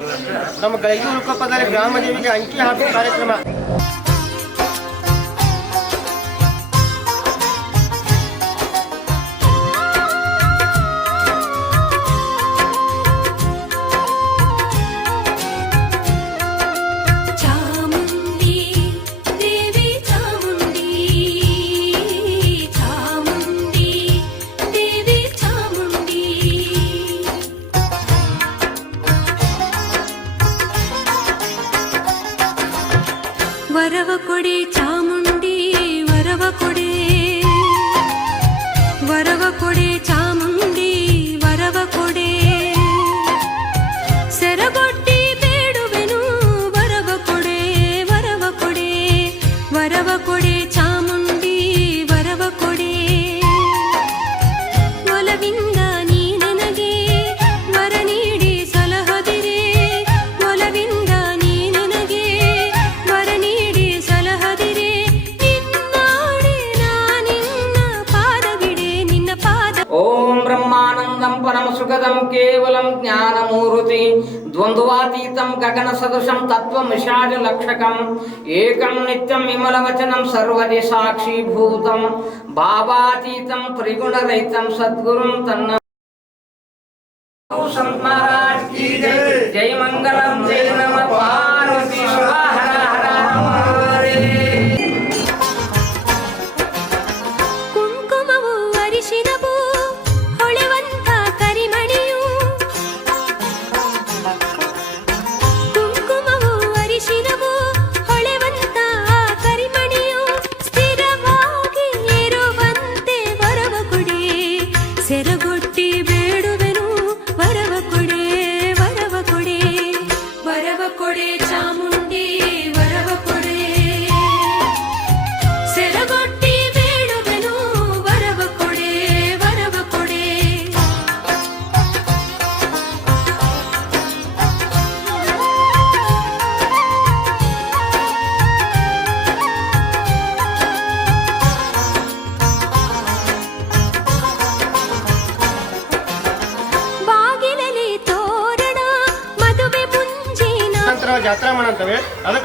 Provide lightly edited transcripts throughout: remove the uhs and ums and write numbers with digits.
ನಮ್ಮ ಗಳಗಿ ಉಳ್ಕೊಪ್ಪದಲ್ಲಿ ಗ್ರಾಮ ದೇವಿಗೆ ಅಂಕಿ ಹಾಕುವ ಕಾರ್ಯಕ್ರಮ. ವರವ ಕೊಡೆ ಚಾಮುಂಡಿ ವರವ ಕೊಡೆ, ವರವ ಕೊಡೆ ಚಾಮುಂಡಿ ವರವ ಕೊಡೆ, ಸೆರಗೊಟ್ಟಿ ಬೇಡುವೆನು ವರವ ಕೊಡೆ, ವರವ ಕೊಡೆ, ವರವ ಕೊಡೆ ಚಾಮುಂಡಿ ವರವ ಕೊಡೆ. ಒಲವಿಂದ ನೀ ನನಗೆ ವರ ನೀಡಿ ಸಲಹದಿರೆ, ಒಲವಿಂದ ನೀ ನನಗೆ ವರ ನೀಡಿ ಸಲಹದಿರೆ, ನಿನ್ನಾಡಿ ನಾನಿನ್ನ ಪಾದವಿಡೆ ನಿನ್ನ ಪಾದ. ಓಂ ಬ್ರಹ್ಮಾನಂದಂ ಪರಮ ಸುಖದಂ ಕೇವಲಂ ಜ್ಞಾನಮೂರ್ತಿ ದ್ವಂದ್ವಾತೀತಂ ಗಗನ ಸದೃಶಂ ತತ್ವಮಶಾಜ ಲಕ್ಷಕಂ ಏಕಂ ನಿತ್ಯಂ ವಿಮಲವಚನಂ ಸರ್ವದಿ ಸಾಕ್ಷೀಭೂತಂ ಭಾವಾತೀತಂ ತ್ರಿಗುಣರಹಿತಂ ಸದ್ಗುರುಂ ತನ್ನ ಸಂತ ಮಹಾರಾಜ್ ಕಿ ಜೈ. ಜೈ ಮಂಗಲಂ ಜೈ ನಮ ಪಾರ್ವತಿ ಶಿವ ಹರ ಹರ ಹರೇ. ಕುಂಕುಮವು ಅರಿಶಿನವು ಹೊಳೆವಂತ ಕರಿಮಣಿಯು, ಕುಂಕುಮವು ಅರಿಶಿನವು ಹೊಳೆವಂತ ಕರಿಮಣಿಯು, ಸ್ಥಿರವಾಗಿ ಇರುವಂತೆ ವರವ ಕೊಡೆ, ಸೆರಗೊಟ್ಟಿ ಬೇಡುವೆನು ವರವ ಕೊಡೆ, ವರವ ಕೊಡೆ, ವರವ ಕೊಡೆ ಚಾಮುಂಡಿ ವರವ ಕೊಡೆ, ಸೆರಗೊಟ್ಟಿ ಬೇಡುವೆನು ವರವ ಕೊಡೆ, ವರವ ಕೊಡೆ. ಬಾಗಿಲಲ್ಲಿ ತೋರಣ ಮದುವೆ ಮುಂಜಿನ ನಂತರ ನಾವು ಜಾತ್ರಾ ಮಾಡಂತೇವೆ.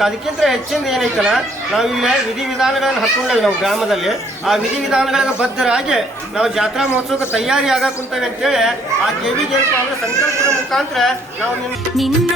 ಅದಕ್ಕಿಂತ ಹೆಚ್ಚಿಂದ ಏನೈತಲ್ಲ, ನಾವು ಇಲ್ಲಿ ವಿಧಿವಿಧಾನಗಳನ್ನು ಹಾಕೊಂಡೇವೆ ನಾವು ಗ್ರಾಮದಲ್ಲಿ. ಆ ವಿಧಿವಿಧಾನಗಳಿಗೆ ಬದ್ಧರಾಗಿ ನಾವು ಜಾತ್ರಾ ಮಹೋತ್ಸವಕ್ಕೆ ತಯಾರಿ ಆಗ ಕುಂತೇವೆ ಅಂತೇಳಿ ಆ ದೇವಿಗೆ ಏನಪ್ಪ ಅಂದ್ರೆ ಸಂಕಲ್ಪದ ಮುಖಾಂತರ ನಾವು ನಿನ್ನ